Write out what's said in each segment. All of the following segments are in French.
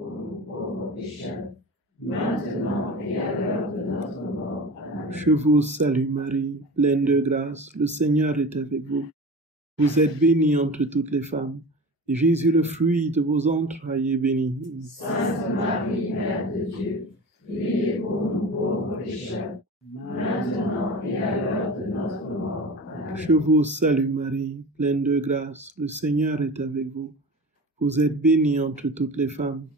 pour nous pauvres pécheurs, maintenant et à l'heure de notre mort. Amen. Je vous salue Marie, pleine de grâce, le Seigneur est avec vous. Vous êtes bénie entre toutes les femmes, et Jésus, le fruit de vos entrailles, est béni. Sainte Marie, Mère de Dieu, priez pour nous pauvres pécheurs, maintenant et à l'heure de notre mort. Amen. Je vous salue Marie, pleine de grâce, le Seigneur est avec vous. Vous êtes bénie entre toutes les femmes,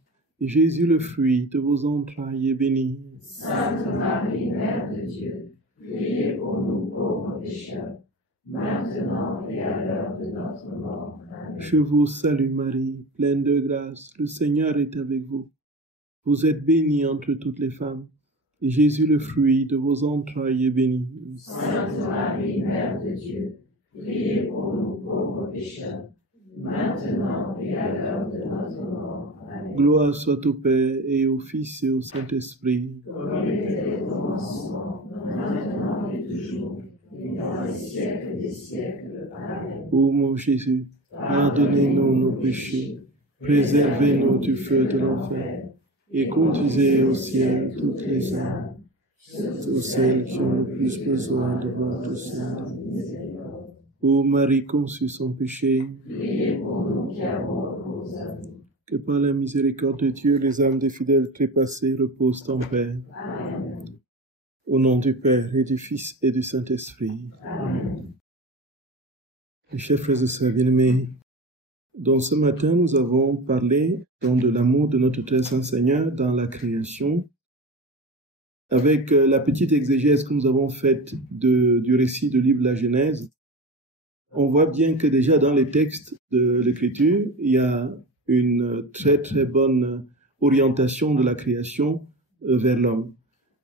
et Jésus, le fruit de vos entrailles, est béni. Sainte Marie, Mère de Dieu, priez pour nous pauvres pécheurs, maintenant et à l'heure de notre mort. Amen. Je vous salue Marie, pleine de grâce, le Seigneur est avec vous. Vous êtes bénie entre toutes les femmes, et Jésus, le fruit de vos entrailles, est béni. Sainte Marie, Mère de Dieu, priez pour nous pauvres pécheurs, maintenant et à l'heure de notre mort. Amen. Gloire soit au Père et au Fils et au Saint-Esprit. Comme il était au commencement, maintenant et toujours, et dans les siècles des siècles. Amen. Ô mon Jésus, pardonnez-nous nos péchés, préservez-nous du feu de l'enfer, et conduisez au ciel toutes les âmes, surtout celles qui ont le plus besoin de votre sainte miséricorde. Ô Marie conçue sans péché, Priez pour nous qui avons recours à vous. que par la miséricorde de Dieu, les âmes des fidèles trépassés reposent en paix. Amen. Au nom du Père et du Fils et du Saint-Esprit. Amen. Mes chers frères et sœurs bien-aimés, donc ce matin, nous avons parlé donc, de l'amour de notre très saint Seigneur dans la création, avec la petite exégèse que nous avons faite du récit du livre de la Genèse. On voit bien que déjà dans les textes de l'Écriture, il y a une très très bonne orientation de la création vers l'homme,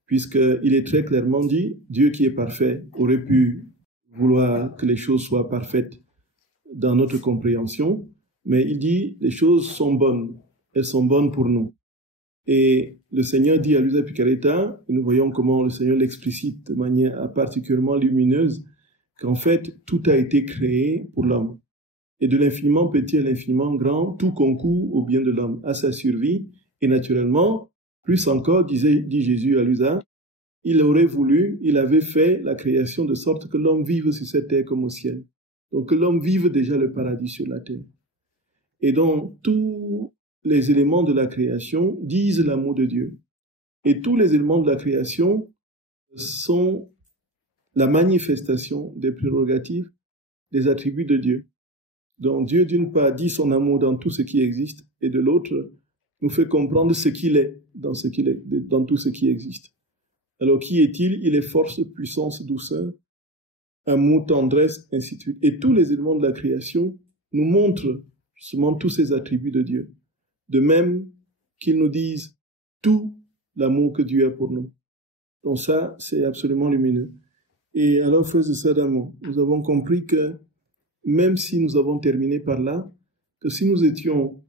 puisqu'il est très clairement dit, Dieu qui est parfait aurait pu vouloir que les choses soient parfaites dans notre compréhension, mais il dit les choses sont bonnes, elles sont bonnes pour nous. Et le Seigneur dit à Luisa Picaretta, et nous voyons comment le Seigneur l'explicite de manière particulièrement lumineuse, qu'en fait tout a été créé pour l'homme. Et de l'infiniment petit à l'infiniment grand, tout concourt au bien de l'homme, à sa survie, et naturellement, plus encore, dit Jésus à Luisa, il aurait voulu, il avait fait la création de sorte que l'homme vive sur cette terre comme au ciel. Donc que l'homme vive déjà le paradis sur la terre. Et donc tous les éléments de la création disent l'amour de Dieu. Et tous les éléments de la création sont la manifestation des prérogatives, des attributs de Dieu. Donc Dieu d'une part dit son amour dans tout ce qui existe et de l'autre nous fait comprendre ce qu'il est dans tout ce qui existe. Alors qui est-il? Il est force, puissance, douceur, amour, tendresse, ainsi de suite. Et tous les éléments de la création nous montrent justement tous ces attributs de Dieu. De même qu'ils nous disent tout l'amour que Dieu a pour nous. Donc ça, c'est absolument lumineux. Et alors, frères et sœurs d'amour, nous avons compris que même si nous avons terminé par là, que si nous étions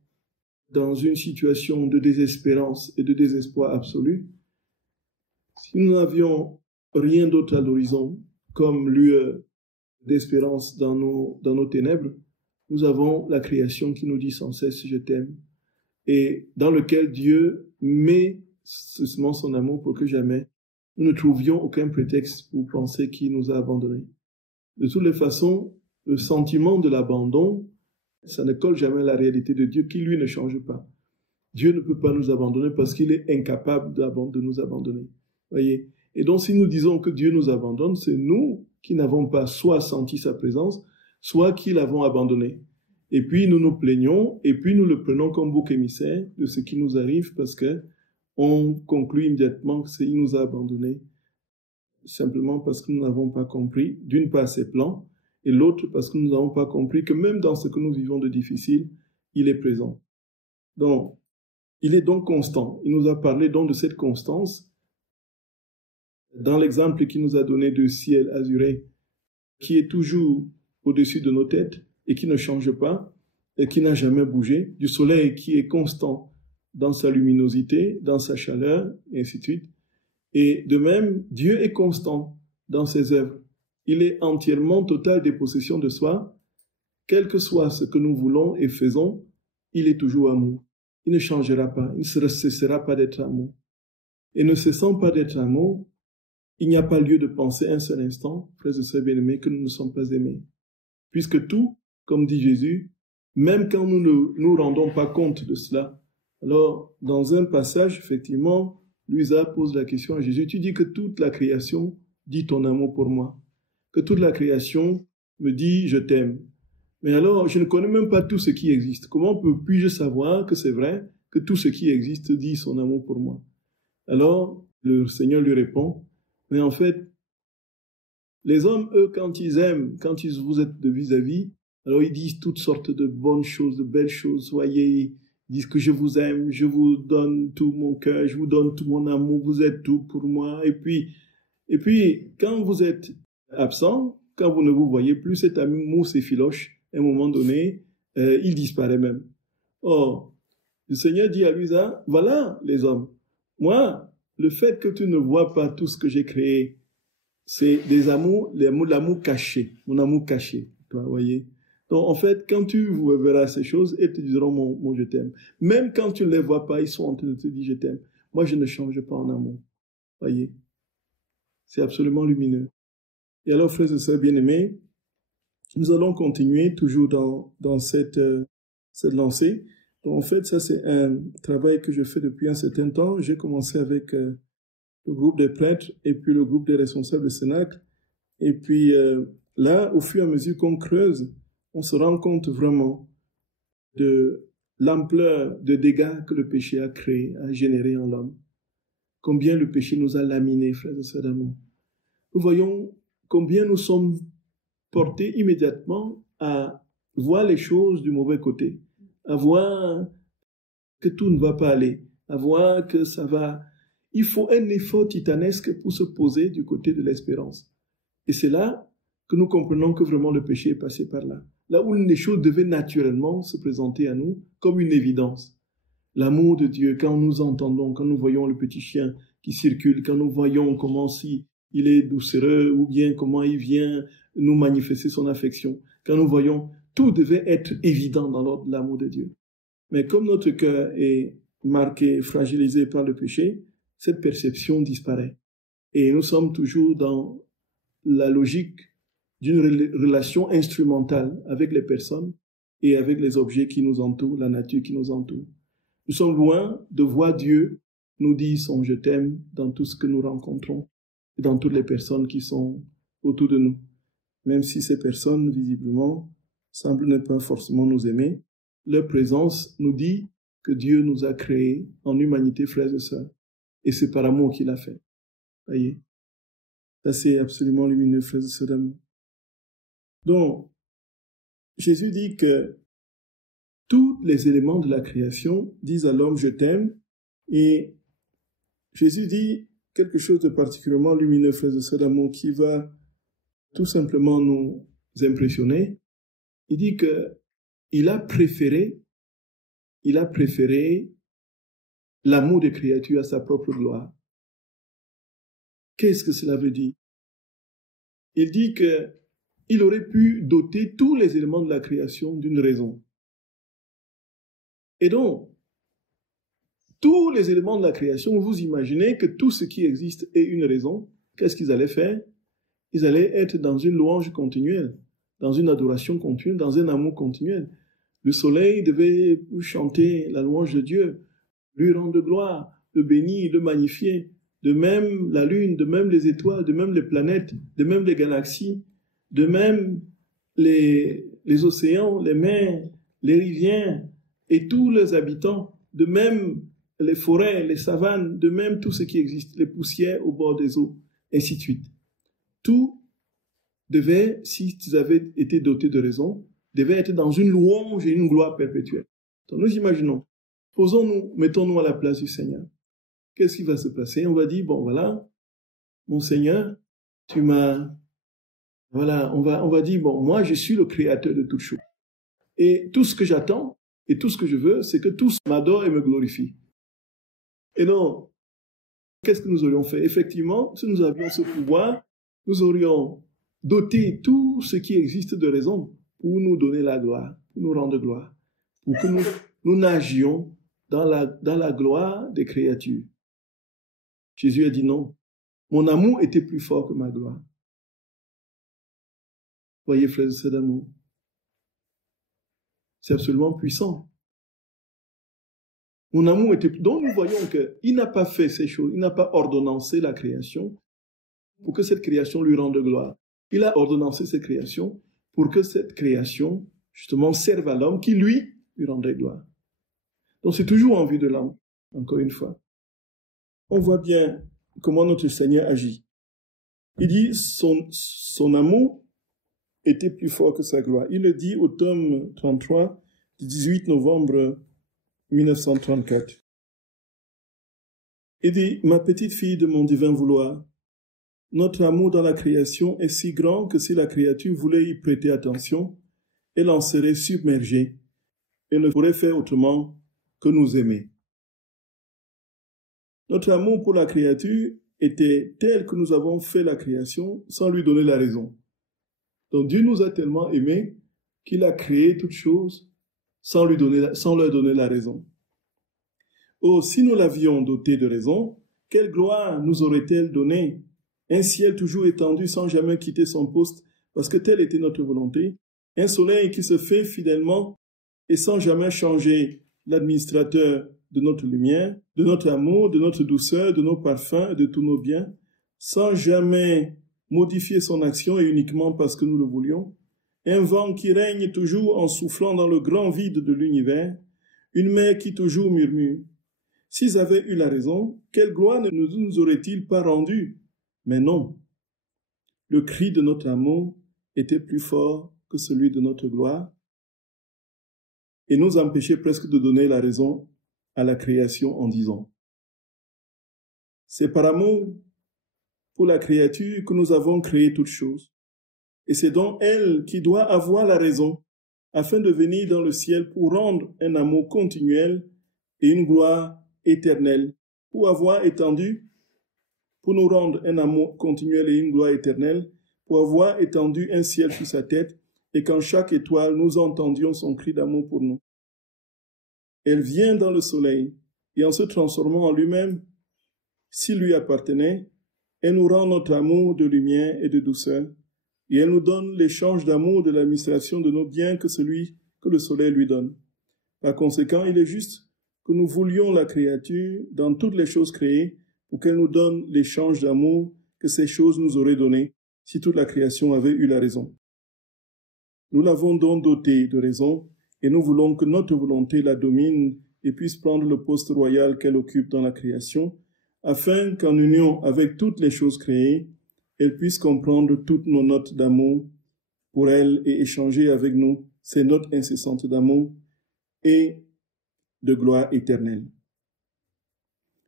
dans une situation de désespérance et de désespoir absolu, si nous n'avions rien d'autre à l'horizon comme lueur d'espérance dans nos ténèbres, nous avons la création qui nous dit sans cesse « je t'aime » et dans lequel Dieu met justement son amour pour que jamais nous ne trouvions aucun prétexte pour penser qu'il nous a abandonnés. De toutes les façons, le sentiment de l'abandon, ça ne colle jamais à la réalité de Dieu qui, lui, ne change pas. Dieu ne peut pas nous abandonner parce qu'il est incapable de nous abandonner. Voyez. Et donc, si nous disons que Dieu nous abandonne, c'est nous qui n'avons pas soit senti sa présence, soit qui l'avons abandonné. Et puis, nous nous plaignons, et puis nous le prenons comme bouc émissaire de ce qui nous arrive parce que on conclut immédiatement qu'il nous a abandonnés, simplement parce que nous n'avons pas compris, d'une part, ses plans, et l'autre parce que nous n'avons pas compris que même dans ce que nous vivons de difficile, il est présent. Donc, il est donc constant. Il nous a parlé donc de cette constance dans l'exemple qu'il nous a donné du ciel azuré, qui est toujours au-dessus de nos têtes et qui ne change pas et qui n'a jamais bougé, du soleil qui est constant dans sa luminosité, dans sa chaleur, et ainsi de suite. Et de même, Dieu est constant dans ses œuvres. Il est entièrement total dépossession de soi. Quel que soit ce que nous voulons et faisons, il est toujours amour. il ne changera pas, il ne cessera pas d'être amour. Et ne cessant pas d'être amour, il n'y a pas lieu de penser un seul instant, frères et sœurs bien-aimés, que nous ne sommes pas aimés. Puisque tout, comme dit Jésus, même quand nous ne nous rendons pas compte de cela, alors dans un passage, effectivement, Luisa pose la question à Jésus, tu dis que toute la création dit ton amour pour moi, que toute la création me dit je t'aime. Mais alors, je ne connais même pas tout ce qui existe. Comment puis-je savoir que c'est vrai, que tout ce qui existe dit son amour pour moi? Alors, le Seigneur lui répond, mais en fait, les hommes, eux, quand ils aiment, quand ils vous êtes de vis-à-vis, alors ils disent toutes sortes de bonnes choses, de belles choses. Soyez, ils disent que je vous aime, je vous donne tout mon cœur, je vous donne tout mon amour, vous êtes tout pour moi. Et puis, quand vous êtes absent, quand vous ne vous voyez plus, cet amour s'effiloche. À un moment donné, il disparaît même. Or, le Seigneur dit à Luisa, voilà les hommes. Moi, le fait que tu ne vois pas tout ce que j'ai créé, c'est des amours, l'amour caché, mon amour caché, toi, voyez. Donc, en fait, quand tu verras ces choses, ils te diront mon je t'aime. Même quand tu ne les vois pas, ils sont en train de te dire je t'aime. Moi, je ne change pas en amour, voyez. C'est absolument lumineux. Et alors, frères et sœurs bien-aimés, nous allons continuer toujours dans cette lancée. Donc, en fait, ça, c'est un travail que je fais depuis un certain temps. J'ai commencé avec le groupe des prêtres et puis le groupe des responsables de Cénacle. Et puis là, au fur et à mesure qu'on creuse, on se rend compte vraiment de l'ampleur de dégâts que le péché a créé, a généré en l'homme. Combien le péché nous a laminés, frères et sœurs d'amour. Nous voyons combien nous sommes portés immédiatement à voir les choses du mauvais côté, à voir que tout ne va pas aller, à voir que ça va. Il faut un effort titanesque pour se poser du côté de l'espérance. Et c'est là que nous comprenons que vraiment le péché est passé par là. Là où les choses devaient naturellement se présenter à nous comme une évidence. L'amour de Dieu, quand nous entendons, quand nous voyons le petit chien qui circule, quand nous voyons comment il est doucereux ou bien comment il vient nous manifester son affection, quand nous voyons, tout devait être évident dans l'amour de Dieu. Mais comme notre cœur est marqué, fragilisé par le péché, cette perception disparaît. Et nous sommes toujours dans la logique d'une relation instrumentale avec les personnes et avec les objets qui nous entourent, la nature qui nous entoure. Nous sommes loin de voir Dieu nous dire son « je t'aime » dans tout ce que nous rencontrons et dans toutes les personnes qui sont autour de nous. Même si ces personnes, visiblement, semblent ne pas forcément nous aimer, leur présence nous dit que Dieu nous a créés en humanité, frères et sœurs. Et c'est par amour qu'il a fait. Voyez? Ça, c'est absolument lumineux, frères et sœurs d'amour. Donc, Jésus dit que tous les éléments de la création disent à l'homme « je t'aime » et Jésus dit quelque chose de particulièrement lumineux, frères et sœurs d'amour, qui va tout simplement nous impressionner. Il dit que il a préféré l'amour des créatures à sa propre gloire. Qu'est-ce que cela veut dire? Il dit qu'il aurait pu doter tous les éléments de la création d'une raison. Et donc, tous les éléments de la création, vous imaginez que tout ce qui existe ait une raison. Qu'est-ce qu'ils allaient faire? Ils allaient être dans une louange continuelle, dans une adoration continuelle, dans un amour continuel. Le soleil devait chanter la louange de Dieu, lui rendre gloire, le bénir, le magnifier. De même la lune, de même les étoiles, de même les planètes, de même les galaxies, de même les océans, les mers, les rivières et tous les habitants, de même les forêts, les savanes, de même tout ce qui existe, les poussières au bord des eaux, ainsi de suite. Tout devait, s'ils avaient été dotés de raison, devait être dans une louange et une gloire perpétuelle. Donc nous imaginons, mettons-nous à la place du Seigneur. Qu'est-ce qui va se passer? On va dire, bon voilà, mon Seigneur, tu m'as... Voilà, on va dire, bon, moi je suis le créateur de toutes choses. Et tout ce que j'attends et tout ce que je veux, c'est que tous m'adorent et me glorifient. Et donc, qu'est-ce que nous aurions fait? Effectivement, si nous avions ce pouvoir, nous aurions doté tout ce qui existe de raison pour nous donner la gloire, pour nous rendre gloire, pour que nous nagions dans la gloire des créatures. Jésus a dit non. Mon amour était plus fort que ma gloire. Voyez, frères et sœurs d'amour, c'est absolument puissant. Mon amour était... Donc nous voyons qu'il n'a pas fait ces choses, il n'a pas ordonnancé la création pour que cette création lui rende gloire. Il a ordonnancé cette création pour que cette création, justement, serve à l'homme qui, lui rendrait gloire. Donc c'est toujours en vue de l'homme, encore une fois. On voit bien comment notre Seigneur agit. Il dit son amour était plus fort que sa gloire. Il le dit au tome 33 du 18 novembre 1934. Il dit, « Ma petite fille de mon divin vouloir, notre amour dans la création est si grand que si la créature voulait y prêter attention, elle en serait submergée et ne pourrait faire autrement que nous aimer. Notre amour pour la créature était tel que nous avons fait la création sans lui donner la raison. Donc Dieu nous a tellement aimés qu'il a créé toutes choses sans leur donner la raison. Oh, si nous l'avions doté de raison, quelle gloire nous aurait-elle donnée? Un ciel toujours étendu sans jamais quitter son poste, parce que telle était notre volonté. Un soleil qui se fait fidèlement et sans jamais changer l'administrateur de notre lumière, de notre amour, de notre douceur, de nos parfums et de tous nos biens, sans jamais modifier son action et uniquement parce que nous le voulions. Un vent qui règne toujours en soufflant dans le grand vide de l'univers, une mer qui toujours murmure. S'ils avaient eu la raison, quelle gloire ne nous aurait-il pas rendue? Mais non, le cri de notre amour était plus fort que celui de notre gloire et nous empêchait presque de donner la raison à la création en disant « C'est par amour pour la créature que nous avons créé toutes choses, et c'est donc elle qui doit avoir la raison afin de venir dans le ciel pour rendre un amour continuel et une gloire éternelle, pour avoir étendu pour nous rendre un amour continuel et une gloire éternelle, pour avoir étendu un ciel sur sa tête, et qu'en chaque étoile, nous entendions son cri d'amour pour nous. Elle vient dans le soleil, et en se transformant en lui-même, s'il lui appartenait, elle nous rend notre amour de lumière et de douceur, et elle nous donne l'échange d'amour de l'administration de nos biens que celui que le soleil lui donne. Par conséquent, il est juste que nous voulions la créature dans toutes les choses créées, pour qu'elle nous donne l'échange d'amour que ces choses nous auraient donné si toute la création avait eu la raison. Nous l'avons donc dotée de raison et nous voulons que notre volonté la domine et puisse prendre le poste royal qu'elle occupe dans la création, afin qu'en union avec toutes les choses créées, elle puisse comprendre toutes nos notes d'amour pour elle et échanger avec nous ces notes incessantes d'amour et de gloire éternelle.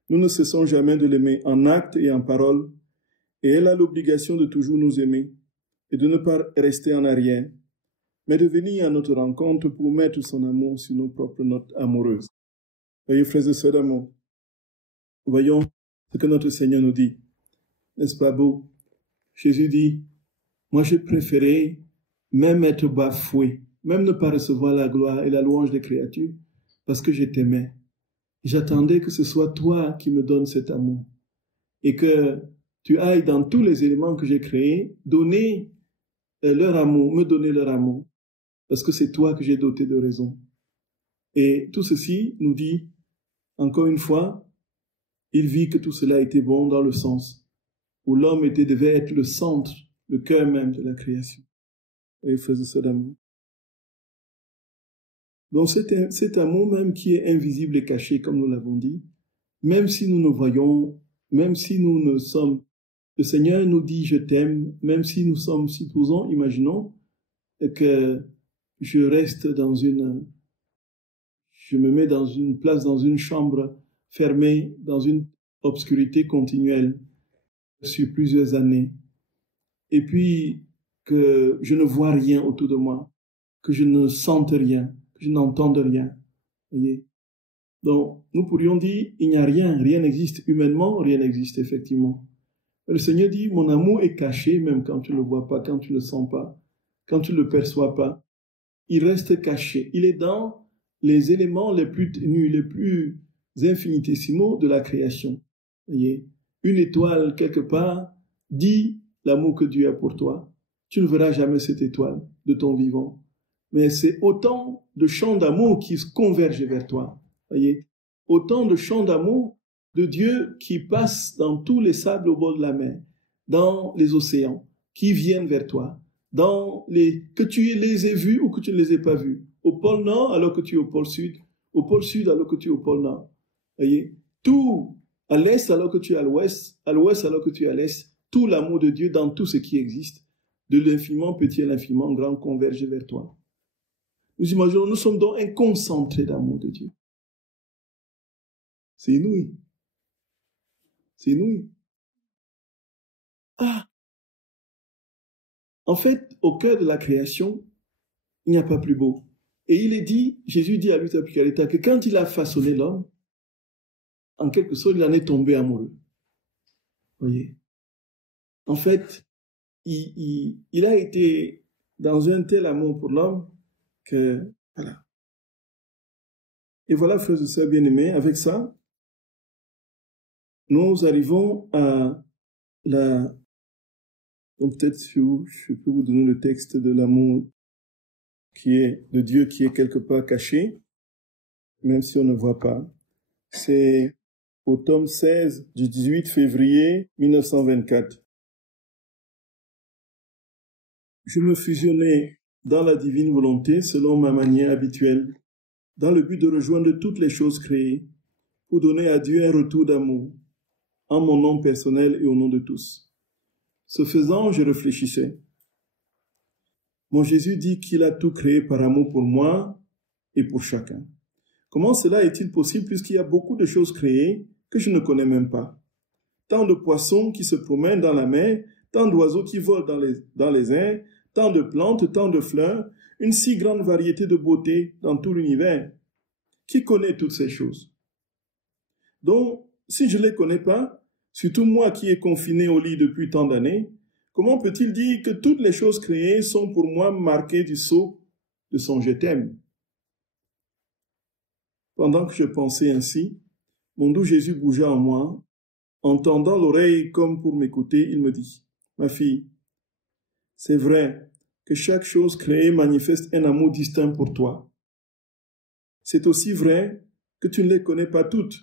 Nous ne cessons jamais de l'aimer en acte et en parole, et elle a l'obligation de toujours nous aimer et de ne pas rester en arrière, mais de venir à notre rencontre pour mettre son amour sur nos propres notes amoureuses. Voyez, frères et sœurs d'amour, voyons ce que notre Seigneur nous dit. N'est-ce pas beau? Jésus dit, moi j'ai préféré même être bafoué, même ne pas recevoir la gloire et la louange des créatures, parce que je t'aimais. J'attendais que ce soit toi qui me donnes cet amour et que tu ailles dans tous les éléments que j'ai créés, donner leur amour, me donner leur amour, parce que c'est toi que j'ai doté de raison. Et tout ceci nous dit, encore une fois, il vit que tout cela était bon dans le sens où l'homme devait être le centre, le cœur même de la création. Et il faisait ça d'amour. Donc cet amour même qui est invisible et caché, comme nous l'avons dit, même si nous ne voyons, même si nous ne sommes, le Seigneur nous dit « je t'aime », même si nous sommes, supposons, imaginons que je me mets dans une place, dans une chambre fermée, dans une obscurité continuelle sur plusieurs années, et puis que je ne vois rien autour de moi, que je ne sente rien, je n'entends rien. Voyez? Donc, nous pourrions dire, il n'y a rien, rien n'existe humainement, rien n'existe effectivement. Mais le Seigneur dit, mon amour est caché, même quand tu ne le vois pas, quand tu ne le sens pas, quand tu ne le perçois pas. Il reste caché. Il est dans les éléments les plus ténus, les plus infinitésimaux de la création. Voyez, une étoile quelque part dit l'amour que Dieu a pour toi. Tu ne verras jamais cette étoile de ton vivant. Mais c'est autant de chants d'amour qui convergent vers toi. Voyez, autant de chants d'amour de Dieu qui passent dans tous les sables au bord de la mer, dans les océans, qui viennent vers toi, que tu les aies vus ou que tu ne les aies pas vus, au pôle Nord alors que tu es au pôle Sud alors que tu es au pôle Nord. Voyez, tout à l'Est alors que tu es à l'Ouest alors que tu es à l'Est, tout l'amour de Dieu dans tout ce qui existe, de l'infiniment petit à l'infiniment grand, converge vers toi. Nous imaginons, nous sommes donc un concentré d'amour de Dieu. C'est inouï. C'est inouï. Ah! En fait, au cœur de la création, il n'y a pas plus beau. Et il est dit, Jésus dit à Luther Picaretta que quand il a façonné l'homme, en quelque sorte, il en est tombé amoureux. Vous voyez? En fait, il a été dans un tel amour pour l'homme que, voilà. Et voilà, frères et sœurs bien-aimés, avec ça, nous arrivons à la... Donc peut-être je peux vous donner le texte de l'amour qui est de Dieu qui est quelque part caché, même si on ne voit pas. C'est au tome 16 du 18 février 1924. Je me fusionnais dans la divine volonté selon ma manière habituelle, dans le but de rejoindre toutes les choses créées, pour donner à Dieu un retour d'amour, en mon nom personnel et au nom de tous. Ce faisant, je réfléchissais. Mon Jésus dit qu'il a tout créé par amour pour moi et pour chacun. Comment cela est-il possible puisqu'il y a beaucoup de choses créées que je ne connais même pas? Tant de poissons qui se promènent dans la mer, tant d'oiseaux qui volent dans les airs, tant de plantes, tant de fleurs, une si grande variété de beauté dans tout l'univers. Qui connaît toutes ces choses? Donc, si je ne les connais pas, surtout moi qui ai confiné au lit depuis tant d'années, comment peut-il dire que toutes les choses créées sont pour moi marquées du sceau de son « je t'aime » ? Pendant que je pensais ainsi, mon doux Jésus bougea en moi. En tendant l'oreille comme pour m'écouter, il me dit, « Ma fille, c'est vrai que chaque chose créée manifeste un amour distinct pour toi. C'est aussi vrai que tu ne les connais pas toutes.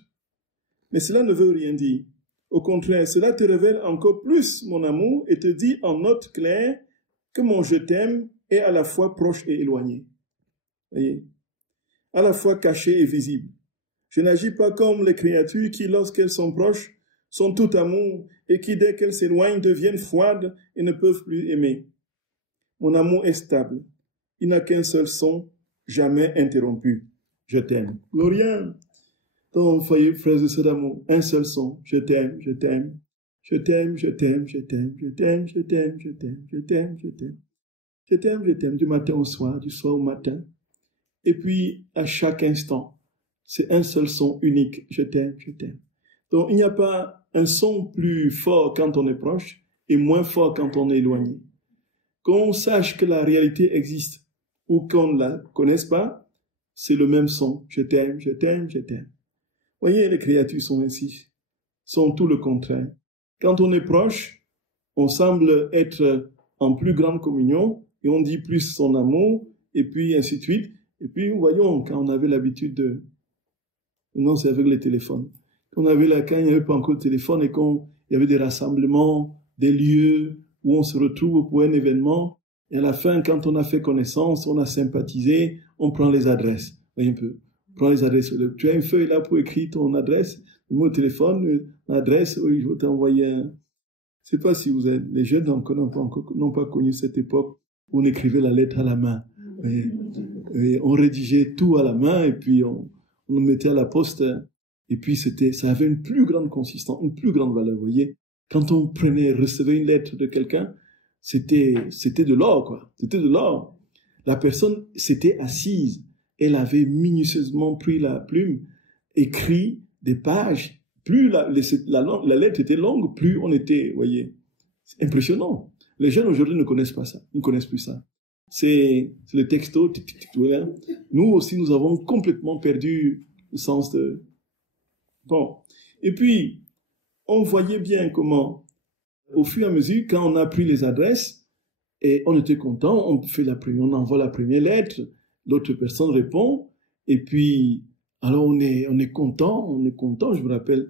Mais cela ne veut rien dire. Au contraire, cela te révèle encore plus mon amour et te dit en note claire que mon je t'aime est à la fois proche et éloigné. Voyez, à la fois caché et visible. Je n'agis pas comme les créatures qui, lorsqu'elles sont proches, sont tout amour et qui, dès qu'elles s'éloignent, deviennent froides et ne peuvent plus aimer. Mon amour est stable. Il n'a qu'un seul son, jamais interrompu. Je t'aime. Gloria. Donc, voyez, frères et sœurs d'amour, un seul son. Je t'aime, je t'aime. Je t'aime, je t'aime, je t'aime, je t'aime, je t'aime, je t'aime, je t'aime, je t'aime. Je t'aime, je t'aime, du matin au soir, du soir au matin. Et puis, à chaque instant, c'est un seul son unique. Je t'aime, je t'aime. Donc, il n'y a pas un son plus fort quand on est proche et moins fort quand on est éloigné. Qu'on sache que la réalité existe ou qu'on ne la connaisse pas, c'est le même son. Je t'aime, je t'aime, je t'aime. Voyez, les créatures sont ainsi, sont tout le contraire. Quand on est proche, on semble être en plus grande communion et on dit plus son amour et puis ainsi de suite. Et puis, voyons, quand on avait l'habitude de... Non, c'est avec les téléphones. Quand il n'y avait pas encore de téléphone et qu'il y avait des rassemblements, des lieux où on se retrouve pour un événement, et à la fin, quand on a fait connaissance, on a sympathisé, on prend les adresses. Voyez un peu. Prends les adresses. Tu as une feuille là pour écrire ton adresse, numéro de téléphone, l'adresse, oui, je vais t'envoyer un... Je ne sais pas si vous êtes... Les jeunes n'ont pas connu cette époque où on écrivait la lettre à la main. Et on rédigeait tout à la main et puis on le mettait à la poste. Et puis ça avait une plus grande consistance, une plus grande valeur, vous voyez. Quand on recevait une lettre de quelqu'un, c'était de l'or, quoi. C'était de l'or. La personne s'était assise. Elle avait minutieusement pris la plume, écrit des pages. Plus la lettre était longue, plus on était, vous voyez. C'est impressionnant. Les jeunes aujourd'hui ne connaissent pas ça. Ils ne connaissent plus ça. c'est le texto. Voilà. Nous aussi, nous avons complètement perdu le sens de... Bon. Et puis, on voyait bien comment, au fur et à mesure, quand on a pris les adresses, et on était content, on envoie la première lettre, l'autre personne répond, et puis, alors on est content, je me rappelle,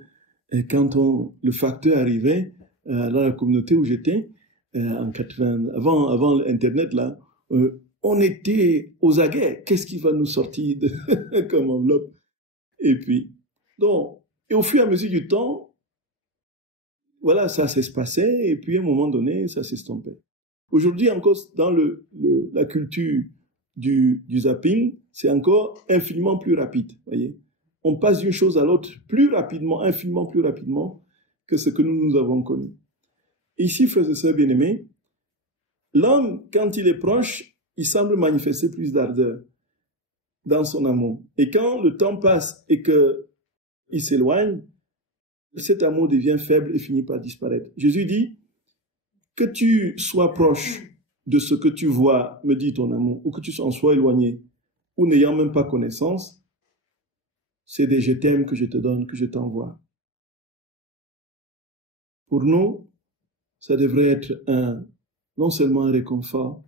quand le facteur arrivait dans la communauté où j'étais, en 80, avant Internet, là, on était aux aguets. Qu'est-ce qui va nous sortir comme enveloppe? Et puis, donc, et au fur et à mesure du temps, voilà, ça s'espacait, et puis à un moment donné, ça s'estompait. Aujourd'hui, encore, dans la culture du zapping, c'est encore infiniment plus rapide, voyez. On passe d'une chose à l'autre plus rapidement, infiniment plus rapidement que ce que nous avons connu. Ici, frères et sœurs bien-aimés, l'homme, quand il est proche, il semble manifester plus d'ardeur dans son amour. Et quand le temps passe et qu'il s'éloigne, cet amour devient faible et finit par disparaître. Jésus dit, que tu sois proche de ce que tu vois, me dit ton amour, ou que tu en sois éloigné, ou n'ayant même pas connaissance, c'est des je t'aime que je te donne, que je t'envoie. Pour nous, ça devrait être non seulement un réconfort,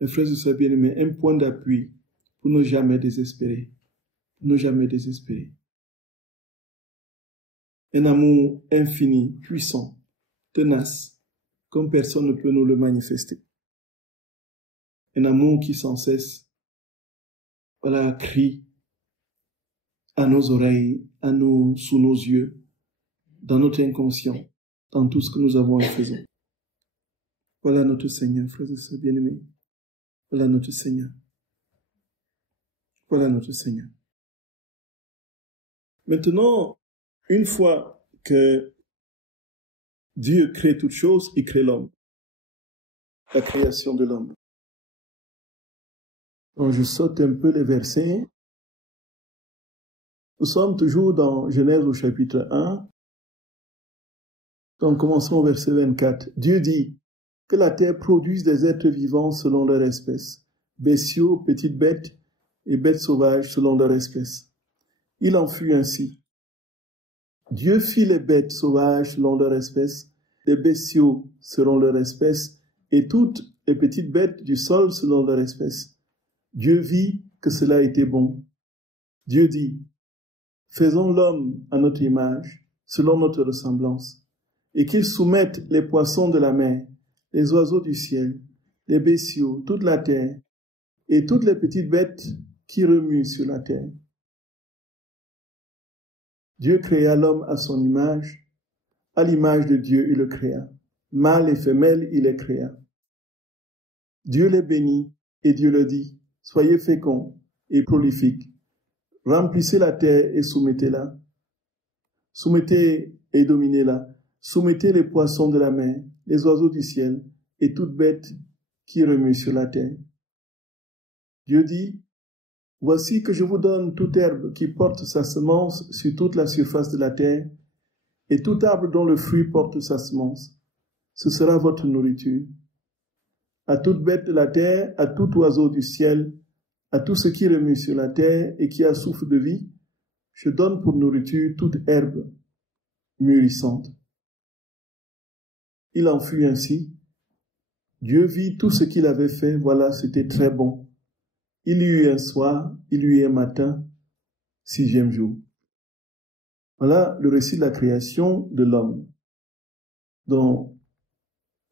mais frères et sœurs bien-aimés, un point d'appui pour ne jamais désespérer. Pour ne jamais désespérer. Un amour infini, puissant, tenace, comme personne ne peut nous le manifester. Un amour qui sans cesse, voilà, crie à nos oreilles, sous nos yeux, dans notre inconscient, dans tout ce que nous avons et faisons. Voilà notre Seigneur, frères et sœurs bien-aimés. Voilà notre Seigneur. Voilà notre Seigneur. Maintenant, une fois que Dieu crée toutes choses, il crée l'homme. La création de l'homme. Donc je saute un peu les versets. Nous sommes toujours dans Genèse au chapitre 1. Donc commençons au verset 24. Dieu dit que la terre produise des êtres vivants selon leur espèce, bestiaux, petites bêtes et bêtes sauvages selon leur espèce. Il en fut ainsi. Dieu fit les bêtes sauvages selon leur espèce, les bestiaux selon leur espèce, et toutes les petites bêtes du sol selon leur espèce. Dieu vit que cela était bon. Dieu dit, faisons l'homme à notre image, selon notre ressemblance, et qu'il soumette les poissons de la mer, les oiseaux du ciel, les bestiaux, toute la terre, et toutes les petites bêtes qui remuent sur la terre. Dieu créa l'homme à son image, à l'image de Dieu il le créa. Mâle et femelle il les créa. Dieu les bénit et Dieu le dit, soyez féconds et prolifiques, remplissez la terre et soumettez-la. Soumettez et dominez-la. Soumettez les poissons de la mer, les oiseaux du ciel et toute bête qui remue sur la terre. Dieu dit, voici que je vous donne toute herbe qui porte sa semence sur toute la surface de la terre, et tout arbre dont le fruit porte sa semence. Ce sera votre nourriture. À toute bête de la terre, à tout oiseau du ciel, à tout ce qui remue sur la terre et qui a souffle de vie, je donne pour nourriture toute herbe mûrissante. Il en fut ainsi. Dieu vit tout ce qu'il avait fait, voilà, c'était très bon. Il y eut un soir, il y eut un matin, 6e jour. Voilà le récit de la création de l'homme. Donc,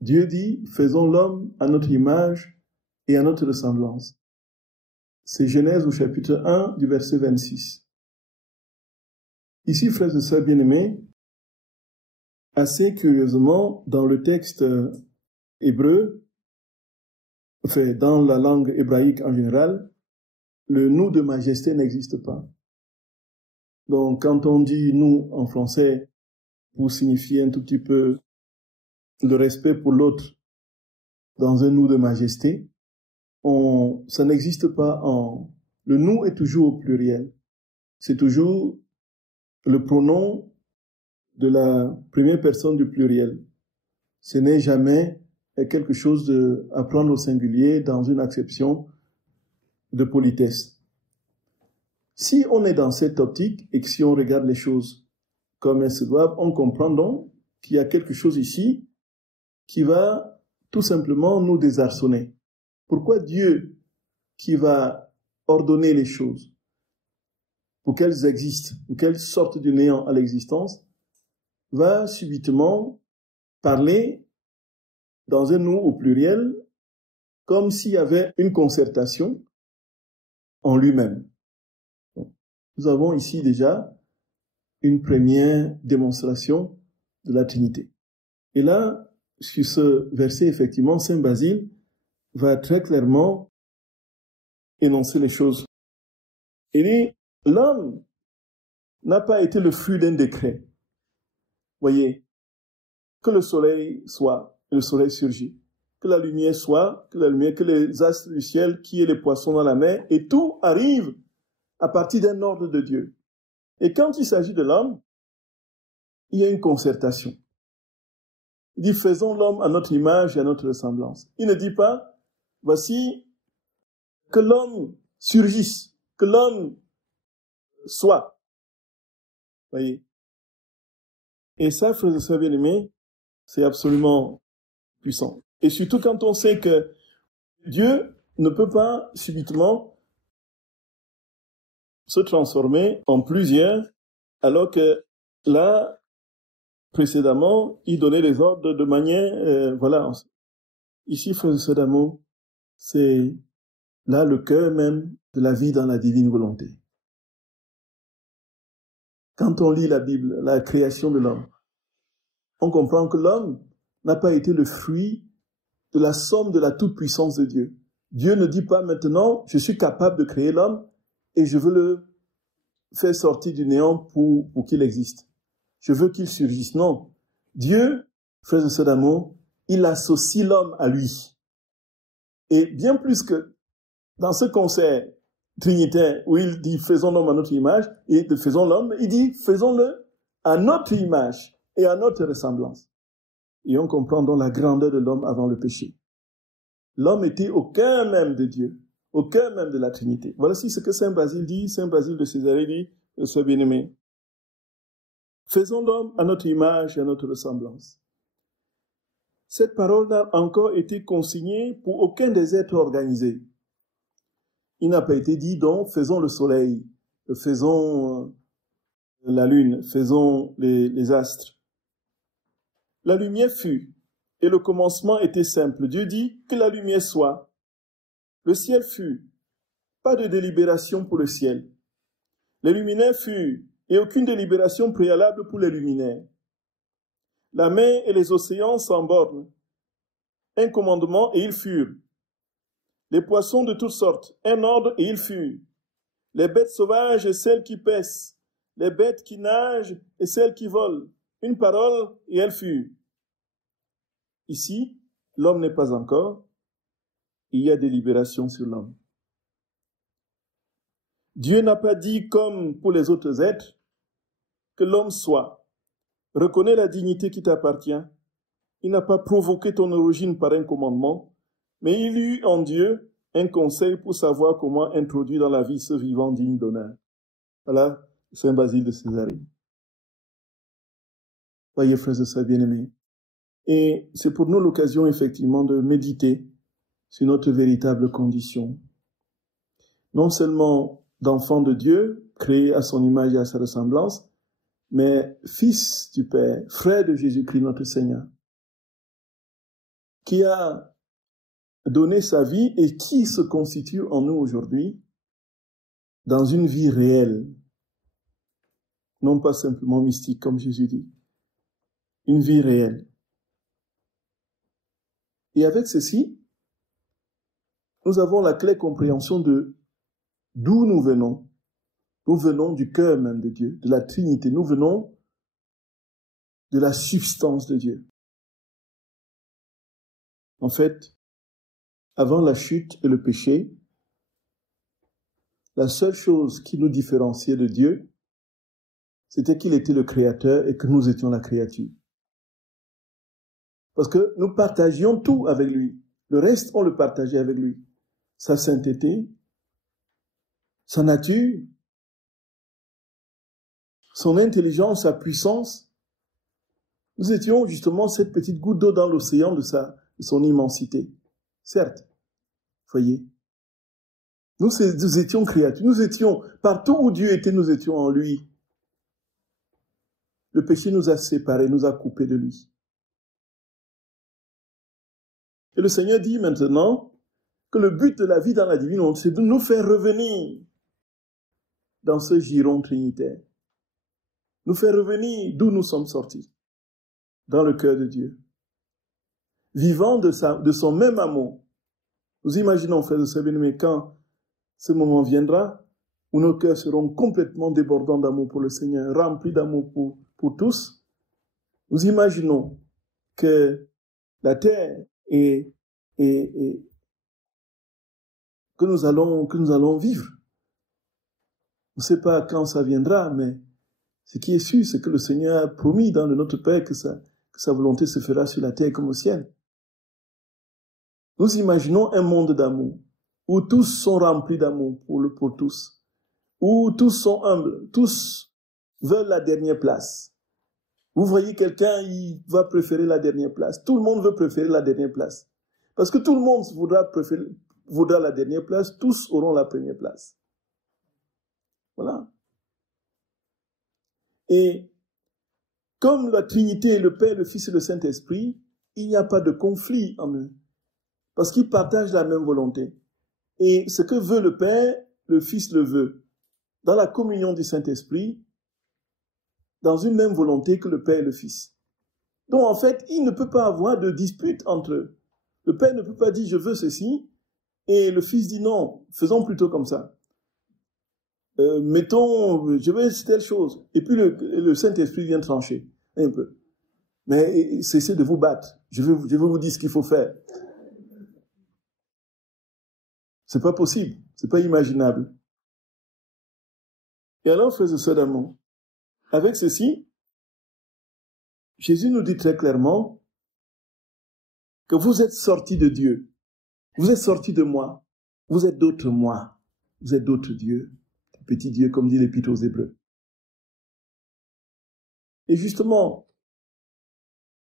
Dieu dit, faisons l'homme à notre image et à notre ressemblance. C'est Genèse au chapitre 1 du verset 26. Ici, frères et sœurs bien-aimés, assez curieusement, dans le texte hébreu, enfin, dans la langue hébraïque en général, le nous de majesté n'existe pas. Donc, quand on dit nous en français, pour signifier un tout petit peu le respect pour l'autre dans un nous de majesté, ça n'existe pas le nous est toujours au pluriel. C'est toujours le pronom de la première personne du pluriel. Ce n'est jamais est quelque chose à prendre au singulier dans une acception de politesse. Si on est dans cette optique et que si on regarde les choses comme elles se doivent, on comprend donc qu'il y a quelque chose ici qui va tout simplement nous désarçonner. Pourquoi Dieu, qui va ordonner les choses pour qu'elles existent, pour qu'elles sortent du néant à l'existence, va subitement parler dans un nous au pluriel comme s'il y avait une concertation en lui-même. Nous avons ici déjà une première démonstration de la Trinité. Et là, sur ce verset, effectivement, Saint Basile va très clairement énoncer les choses. Il dit, l'homme n'a pas été le fruit d'un décret. Voyez, que le soleil soit, et le soleil surgit. Que la lumière soit, que la lumière, que les astres du ciel, qu'il y ait les poissons dans la mer, et tout arrive à partir d'un ordre de Dieu. Et quand il s'agit de l'homme, il y a une concertation. Il dit, faisons l'homme à notre image et à notre ressemblance. Il ne dit pas, voici, que l'homme surgisse, que l'homme soit. Voyez. Et ça, frères et sœurs bien-aimés, c'est absolument puissant. Et surtout quand on sait que Dieu ne peut pas subitement se transformer en plusieurs, alors que là, précédemment, il donnait les ordres de manière, voilà. Ici, frères et sœurs d'amour, c'est là le cœur même de la vie dans la divine volonté. Quand on lit la Bible, la création de l'homme, on comprend que l'homme n'a pas été le fruit de la somme de la toute-puissance de Dieu. Dieu ne dit pas maintenant, je suis capable de créer l'homme et je veux le faire sortir du néant pour qu'il existe. Je veux qu'il surgisse. Non. Dieu, frères et sœurs d'amour, il associe l'homme à lui. Et bien plus que dans ce concert trinitaire où il dit faisons l'homme à notre image et faisons l'homme, il dit faisons-le à notre image et à notre ressemblance. Et on comprend donc la grandeur de l'homme avant le péché. L'homme était au cœur même de Dieu, au cœur même de la Trinité. Voici ce que Saint Basile dit, Saint Basile de Césarée dit, sois bien-aimé. Faisons l'homme à notre image et à notre ressemblance. Cette parole n'a encore été consignée pour aucun des êtres organisés. Il n'a pas été dit donc, faisons le soleil, faisons la lune, faisons les astres. La lumière fut, et le commencement était simple. Dieu dit que la lumière soit. Le ciel fut, pas de délibération pour le ciel. Les luminaires furent, et aucune délibération préalable pour les luminaires. La mer et les océans sans bornes. Un commandement, et ils furent. Les poissons de toutes sortes, un ordre, et ils furent. Les bêtes sauvages et celles qui paissent. Les bêtes qui nagent et celles qui volent. Une parole, et elles furent. Ici, l'homme n'est pas encore. Il y a délibération sur l'homme. Dieu n'a pas dit, comme pour les autres êtres, que l'homme soit. Reconnais la dignité qui t'appartient. Il n'a pas provoqué ton origine par un commandement, mais il eut en Dieu un conseil pour savoir comment introduire dans la vie ce vivant digne d'honneur. Voilà, Saint Basile de Césarée. Voyez, frères et sœurs bien-aimés. Et c'est pour nous l'occasion, effectivement, de méditer sur notre véritable condition. Non seulement d'enfant de Dieu, créé à son image et à sa ressemblance, mais fils du Père, frère de Jésus-Christ, notre Seigneur, qui a donné sa vie et qui se constitue en nous aujourd'hui dans une vie réelle, non pas simplement mystique, comme Jésus dit, une vie réelle. Et avec ceci, nous avons la claire compréhension de d'où nous venons. Nous venons du cœur même de Dieu, de la Trinité. Nous venons de la substance de Dieu. En fait, avant la chute et le péché, la seule chose qui nous différenciait de Dieu, c'était qu'il était le Créateur et que nous étions la créature. Parce que nous partagions tout avec lui. Le reste, on le partageait avec lui. Sa sainteté, sa nature, son intelligence, sa puissance. Nous étions justement cette petite goutte d'eau dans l'océan de son immensité. Certes, voyez. Nous étions créatures, nous étions, partout où Dieu était, nous étions en lui. Le péché nous a séparés, nous a coupés de lui. Et le Seigneur dit maintenant que le but de la vie dans la divine, c'est de nous faire revenir dans ce giron trinitaire. Nous faire revenir d'où nous sommes sortis, dans le cœur de Dieu. Vivant de son même amour. Nous imaginons, frères et sœurs bien-aimés, quand ce moment viendra, où nos cœurs seront complètement débordants d'amour pour le Seigneur, remplis d'amour pour tous, nous imaginons que la terre et que nous allons vivre. On ne sait pas quand ça viendra, mais ce qui est sûr, c'est que le Seigneur a promis dans le Notre Père que sa volonté se fera sur la terre comme au ciel. Nous imaginons un monde d'amour, où tous sont remplis d'amour pour tous, où tous sont humbles, tous veulent la dernière place. Vous voyez quelqu'un, il va préférer la dernière place. Tout le monde veut préférer la dernière place. Parce que tout le monde voudra la dernière place, tous auront la première place. Voilà. Et comme la Trinité, le Père, le Fils et le Saint-Esprit, il n'y a pas de conflit en eux. Parce qu'ils partagent la même volonté. Et ce que veut le Père, le Fils le veut. Dans la communion du Saint-Esprit, dans une même volonté que le Père et le Fils. Donc en fait, il ne peut pas avoir de dispute entre eux. Le Père ne peut pas dire « je veux ceci » et le Fils dit « non, faisons plutôt comme ça ». Mettons, je veux telle chose. Et puis le Saint-Esprit vient trancher un peu. Mais cessez de vous battre. Je veux vous dire ce qu'il faut faire. C'est pas possible. C'est pas imaginable. Et alors, frères et sœurs d'amour, avec ceci, Jésus nous dit très clairement que vous êtes sortis de Dieu. Vous êtes sortis de moi. Vous êtes d'autres moi. Vous êtes d'autres dieux. Des petits dieux, comme dit l'Épître aux Hébreux. Et justement,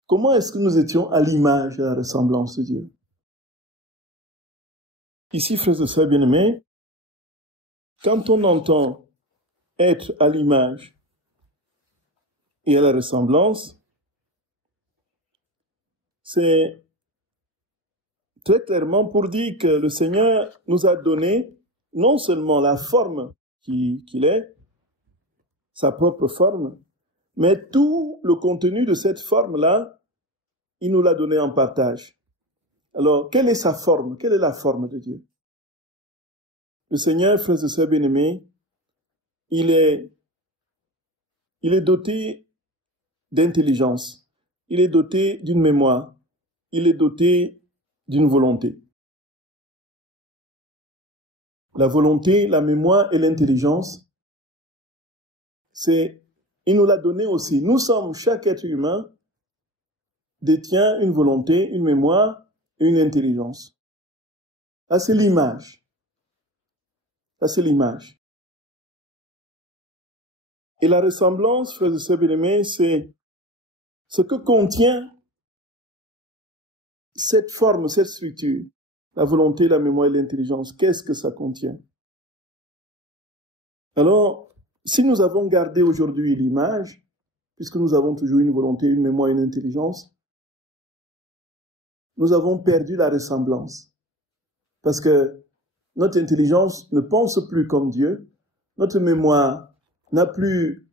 comment est-ce que nous étions à l'image et à la ressemblance de Dieu? Ici, frères et sœurs bien-aimés, quand on entend être à l'image et à la ressemblance, c'est très clairement pour dire que le Seigneur nous a donné non seulement la forme qu'il est, sa propre forme, mais tout le contenu de cette forme-là, il nous l'a donné en partage. Alors, quelle est sa forme? Quelle est la forme de Dieu? Le Seigneur, frères et sœurs bien-aimés, il est doté d'intelligence, il est doté d'une mémoire, il est doté d'une volonté. La volonté, la mémoire et l'intelligence, il nous l'a donné aussi. Nous sommes, chaque être humain détient une volonté, une mémoire et une intelligence. Ça, c'est l'image. Ça, c'est l'image. Et la ressemblance, frères et sœurs bien-aimés, c'est ce que contient cette forme, cette structure. La volonté, la mémoire et l'intelligence. Qu'est-ce que ça contient? Alors, si nous avons gardé aujourd'hui l'image, puisque nous avons toujours une volonté, une mémoire et une intelligence, nous avons perdu la ressemblance. Parce que notre intelligence ne pense plus comme Dieu, notre mémoire n'a plus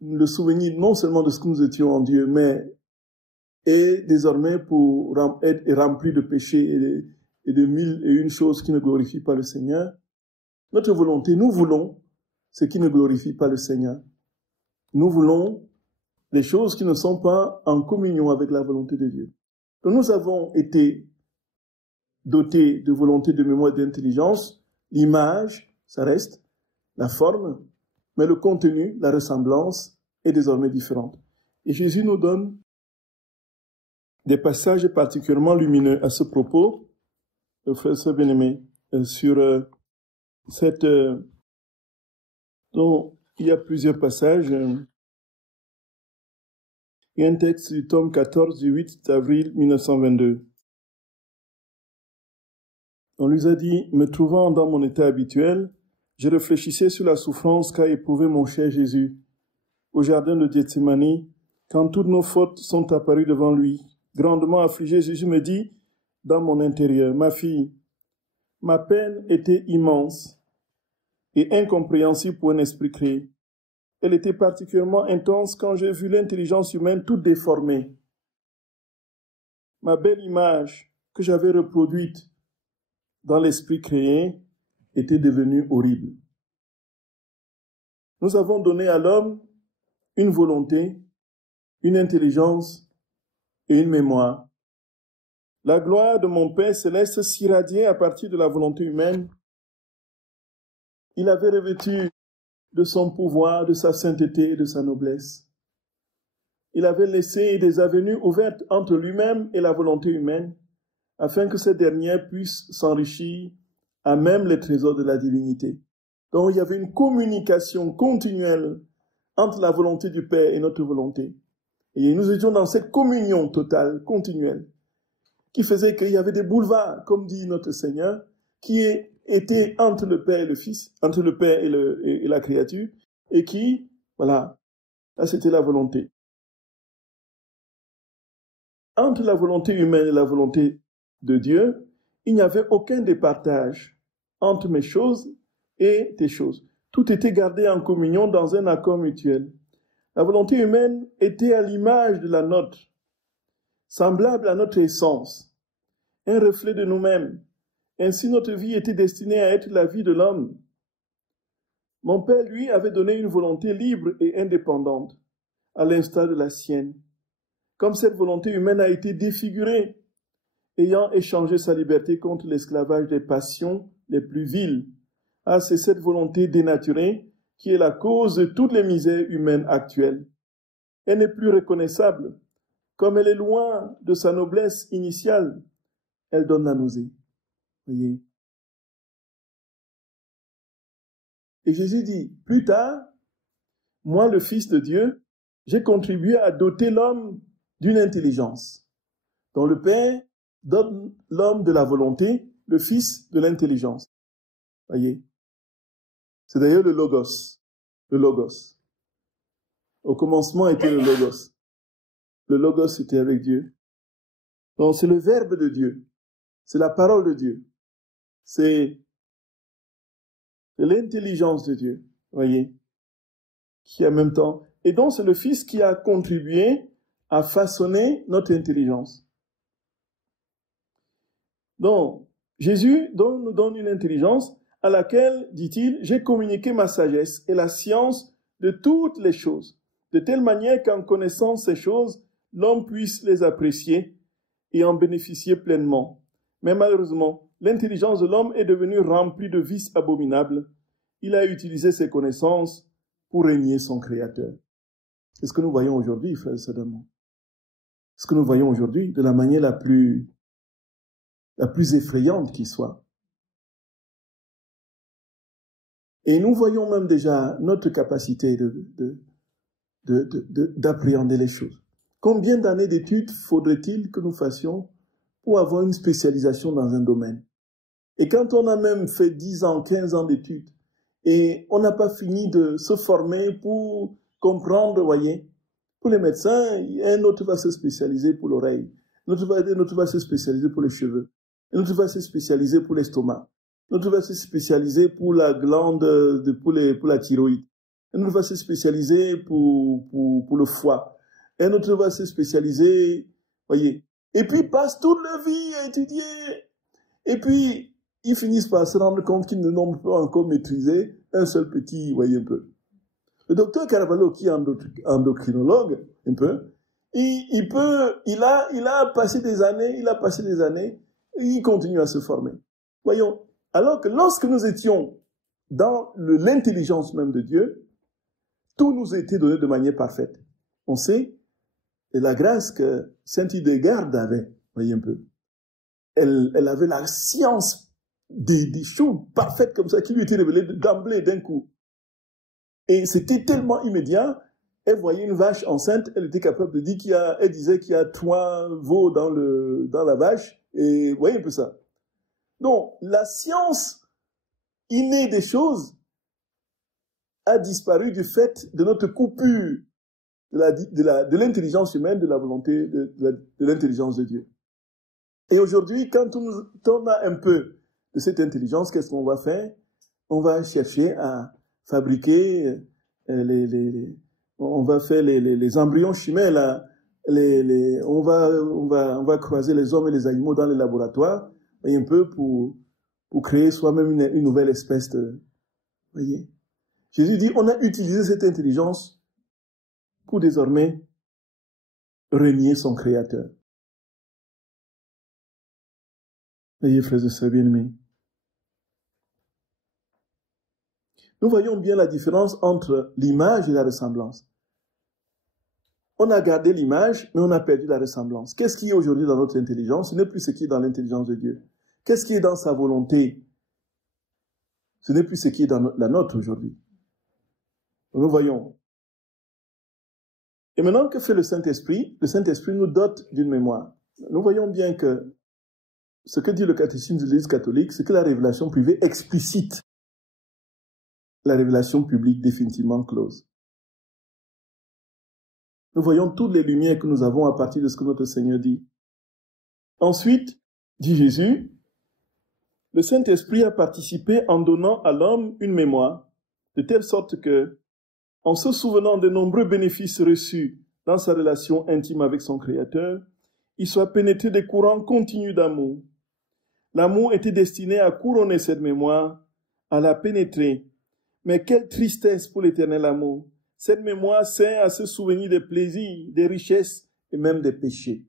le souvenir non seulement de ce que nous étions en Dieu, mais est désormais est rempli de péchés et de mille et une choses qui ne glorifient pas le Seigneur. Notre volonté, nous voulons ce qui ne glorifie pas le Seigneur. Nous voulons des choses qui ne sont pas en communion avec la volonté de Dieu. Donc nous avons été dotés de volonté, de mémoire et d'intelligence. L'image, ça reste, la forme, mais le contenu, la ressemblance est désormais différente. Et Jésus nous donne des passages particulièrement lumineux à ce propos, frères et sœurs bien-aimés, sur cette... dont il y a plusieurs passages. Il y a un texte du tome 14 du 8 avril 1922. On lui a dit, me trouvant dans mon état habituel, je réfléchissais sur la souffrance qu'a éprouvé mon cher Jésus au jardin de Gethsémani, quand toutes nos fautes sont apparues devant lui. Grandement affligé, Jésus me dit, dans mon intérieur, ma fille, ma peine était immense et incompréhensible pour un esprit créé. Elle était particulièrement intense quand j'ai vu l'intelligence humaine toute déformée. Ma belle image que j'avais reproduite dans l'esprit créé était devenue horrible. Nous avons donné à l'homme une volonté, une intelligence et une mémoire. La gloire de mon Père céleste s'irradiait à partir de la volonté humaine. Il avait revêtu de son pouvoir, de sa sainteté et de sa noblesse. Il avait laissé des avenues ouvertes entre lui-même et la volonté humaine, afin que cette dernière puisse s'enrichir à même les trésors de la divinité. Donc il y avait une communication continuelle entre la volonté du Père et notre volonté. Et nous étions dans cette communion totale, continuelle, qui faisait qu'il y avait des boulevards, comme dit notre Seigneur, qui étaient entre le Père et le Fils, entre le Père et la créature, et qui, voilà, là c'était la volonté. Entre la volonté humaine et la volonté de Dieu, il n'y avait aucun départage entre mes choses et tes choses. Tout était gardé en communion dans un accord mutuel. La volonté humaine était à l'image de la nôtre, semblable à notre essence, un reflet de nous-mêmes. Ainsi, notre vie était destinée à être la vie de l'homme. Mon Père, lui, avait donné une volonté libre et indépendante, à l'instar de la sienne. Comme cette volonté humaine a été défigurée, ayant échangé sa liberté contre l'esclavage des passions les plus viles. Ah, c'est cette volonté dénaturée qui est la cause de toutes les misères humaines actuelles. Elle n'est plus reconnaissable. Comme elle est loin de sa noblesse initiale, elle donne la nausée. Voyez. Et Jésus dit, plus tard, moi, le Fils de Dieu, j'ai contribué à doter l'homme d'une intelligence, dont le Père donne l'homme de la volonté, le Fils de l'intelligence. Voyez. C'est d'ailleurs le Logos. Le Logos. Au commencement était le Logos. Le Logos était avec Dieu. Donc c'est le Verbe de Dieu. C'est la parole de Dieu. C'est l'intelligence de Dieu. Voyez. Qui en même temps. Et donc c'est le Fils qui a contribué à façonner notre intelligence. Donc, Jésus nous donne une intelligence à laquelle, dit-il, j'ai communiqué ma sagesse et la science de toutes les choses, de telle manière qu'en connaissant ces choses, l'homme puisse les apprécier et en bénéficier pleinement. Mais malheureusement, l'intelligence de l'homme est devenue remplie de vices abominables. Il a utilisé ses connaissances pour régner son Créateur. C'est ce que nous voyons aujourd'hui, frères et sœurs d'amour. Ce que nous voyons aujourd'hui de la manière la plus effrayante qui soit. Et nous voyons même déjà notre capacité d'appréhender les choses. Combien d'années d'études faudrait-il que nous fassions pour avoir une spécialisation dans un domaine? Et quand on a même fait 10 ans, 15 ans d'études, et on n'a pas fini de se former pour comprendre, voyez, pour les médecins, un autre va se spécialiser pour l'oreille, un autre va se spécialiser pour les cheveux, un autre va se spécialiser pour l'estomac, un autre va se spécialiser pour la glande, pour la thyroïde, un autre va se spécialiser pour le foie, un autre va se spécialiser, voyez, et puis ils passent toute leur vie à étudier, et puis ils finissent par se rendre compte qu'ils n'ont pas encore maîtrisé un seul petit, voyez un peu. Le docteur Carvalho, qui est endocrinologue, un peu, il a passé des années, et il continue à se former. Voyons, alors que lorsque nous étions dans l'intelligence même de Dieu, tout nous était donné de manière parfaite. On sait et la grâce que Sainte Hildegarde avait, voyez un peu. Elle avait la science des choses parfaites comme ça qui lui étaient révélées d'emblée, d'un coup. Et c'était tellement immédiat, elle voyait une vache enceinte, elle était capable de dire elle disait qu'il y a 3 veaux dans la vache, et vous voyez un peu ça. Donc, la science innée des choses a disparu du fait de notre coupure de l'intelligence humaine, de la volonté, de l'intelligence de Dieu. Et aujourd'hui, quand on a un peu de cette intelligence, qu'est-ce qu'on va faire? On va chercher à fabriquer on va faire les embryons chimères là, on va croiser les hommes et les animaux dans les laboratoires, voyez un peu pour créer soi-même une nouvelle espèce de, voyez. Jésus dit, on a utilisé cette intelligence pour désormais renier son Créateur. Voyez, frères et sœurs bien-aimés. Nous voyons bien la différence entre l'image et la ressemblance. On a gardé l'image, mais on a perdu la ressemblance. Qu'est-ce qui est aujourd'hui dans notre intelligence? Ce n'est plus ce qui est dans l'intelligence de Dieu. Qu'est-ce qui est dans sa volonté? Ce n'est plus ce qui est dans la nôtre aujourd'hui. Nous voyons. Et maintenant, que fait le Saint-Esprit? Le Saint-Esprit nous dote d'une mémoire. Nous voyons bien que ce que dit le catéchisme de l'Église catholique, c'est que la révélation privée explicite la révélation publique définitivement close. Nous voyons toutes les lumières que nous avons à partir de ce que notre Seigneur dit. Ensuite, dit Jésus, le Saint-Esprit a participé en donnant à l'homme une mémoire, de telle sorte que, en se souvenant des nombreux bénéfices reçus dans sa relation intime avec son Créateur, il soit pénétré des courants continus d'amour. L'amour était destiné à couronner cette mémoire, à la pénétrer. Mais quelle tristesse pour l'éternel amour! Cette mémoire sert à se souvenir des plaisirs, des richesses et même des péchés.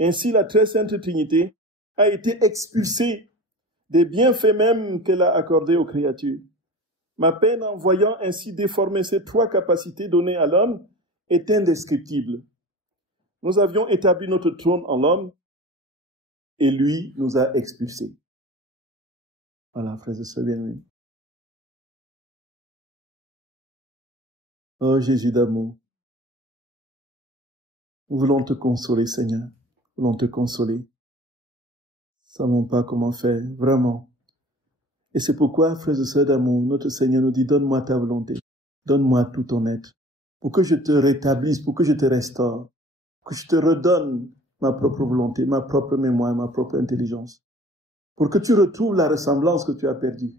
Ainsi, la très sainte Trinité a été expulsée des bienfaits même qu'elle a accordés aux créatures. Ma peine en voyant ainsi déformer ces 3 capacités données à l'homme est indescriptible. Nous avions établi notre trône en l'homme et lui nous a expulsés. Voilà, frères et sœurs bien-aimés. Oh Jésus d'amour, nous voulons te consoler, Seigneur. Nous voulons te consoler. Nous ne savons pas comment faire, vraiment. Et c'est pourquoi, frères et sœurs d'amour, notre Seigneur nous dit, donne-moi ta volonté, donne-moi tout ton être, pour que je te rétablisse, pour que je te restaure, pour que je te redonne ma propre volonté, ma propre mémoire, ma propre intelligence, pour que tu retrouves la ressemblance que tu as perdue.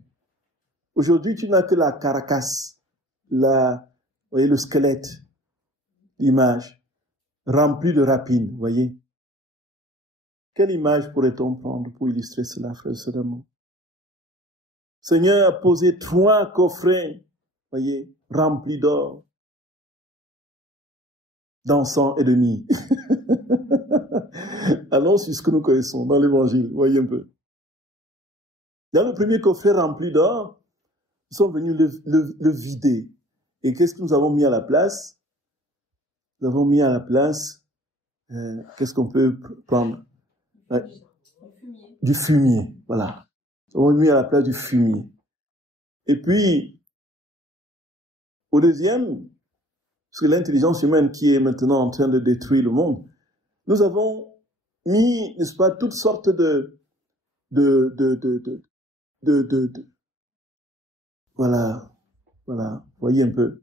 Aujourd'hui, tu n'as que la carcasse, voyez, le squelette, l'image, remplie de rapines, voyez. Quelle image pourrait-on prendre pour illustrer cela, frères et sœurs d'amour? Seigneur a posé 3 coffrets, voyez, remplis d'or, d'encens et de myrrhe. Allons sur ce que nous connaissons dans l'Évangile, voyez un peu. Dans le premier coffret rempli d'or, nous sommes venus le vider. Et qu'est-ce que nous avons mis à la place? Nous avons mis à la place, qu'est-ce qu'on peut prendre? Du fumier, voilà. Nous avons mis à la place du fumier. Et puis, au deuxième, parce que l'intelligence humaine qui est maintenant en train de détruire le monde, nous avons mis, n'est-ce pas, toutes sortes voilà, voyez un peu.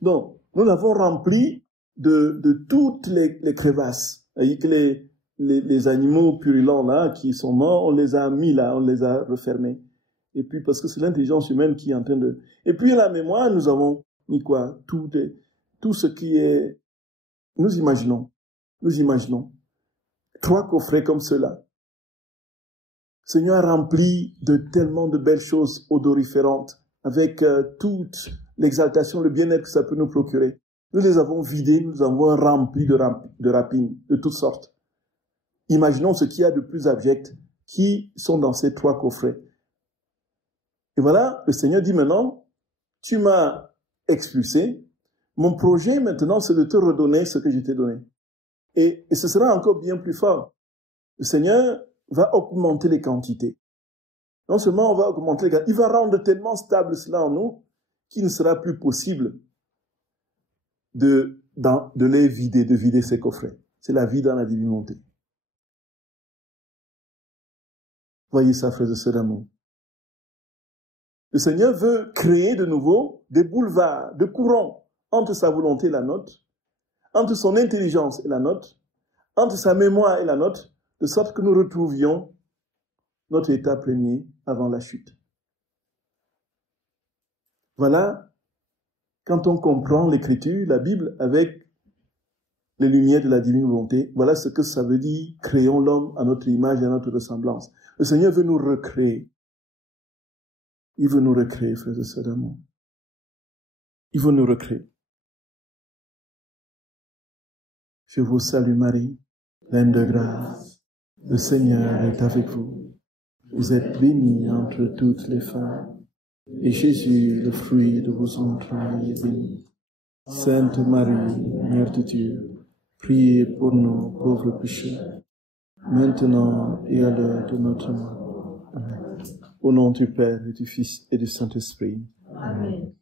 Donc, nous l'avons rempli de toutes les crevasses. Vous voyez que les animaux purulents là, qui sont morts, on les a mis là, on les a refermés. Et puis, parce que c'est l'intelligence humaine qui est en train de... Et puis, la mémoire, nous avons mis quoi? Tout ce qui est... Nous imaginons 3 coffrets comme ceux-là. Seigneur a rempli de tellement de belles choses odoriférantes, avec toute l'exaltation, le bien-être que ça peut nous procurer. Nous les avons vidés, nous les avons remplis de rapines, de toutes sortes. Imaginons ce qu'il y a de plus abject qui sont dans ces 3 coffrets. Et voilà, le Seigneur dit maintenant, tu m'as expulsé, Mon projet maintenant, c'est de te redonner ce que je t'ai donné. Et ce sera encore bien plus fort. Le Seigneur va augmenter les quantités. Non seulement on va augmenter les quantités, il va rendre tellement stable cela en nous qu'il ne sera plus possible de les vider, de vider ces coffrets. C'est la vie dans la divinité. Voyez ça, frères et sœurs d'amour. Le Seigneur veut créer de nouveau des boulevards, des courants entre sa volonté et la nôtre, entre son intelligence et la nôtre, entre sa mémoire et la nôtre, de sorte que nous retrouvions notre état premier avant la chute. Voilà, quand on comprend l'Écriture, la Bible, avec les lumières de la divine volonté, voilà ce que ça veut dire, créons l'homme à notre image et à notre ressemblance. Le Seigneur veut nous recréer. Il veut nous recréer, frères et sœurs d'amour. Il veut nous recréer. Je vous salue Marie, pleine de grâce. Le Seigneur est avec vous. Vous êtes bénie entre toutes les femmes. Et Jésus, le fruit de vos entrailles, est béni. Sainte Marie, Mère de Dieu, priez pour nous pauvres pécheurs, maintenant et à l'heure de notre mort. Amen. Au nom du Père et du Fils et du Saint-Esprit. Amen.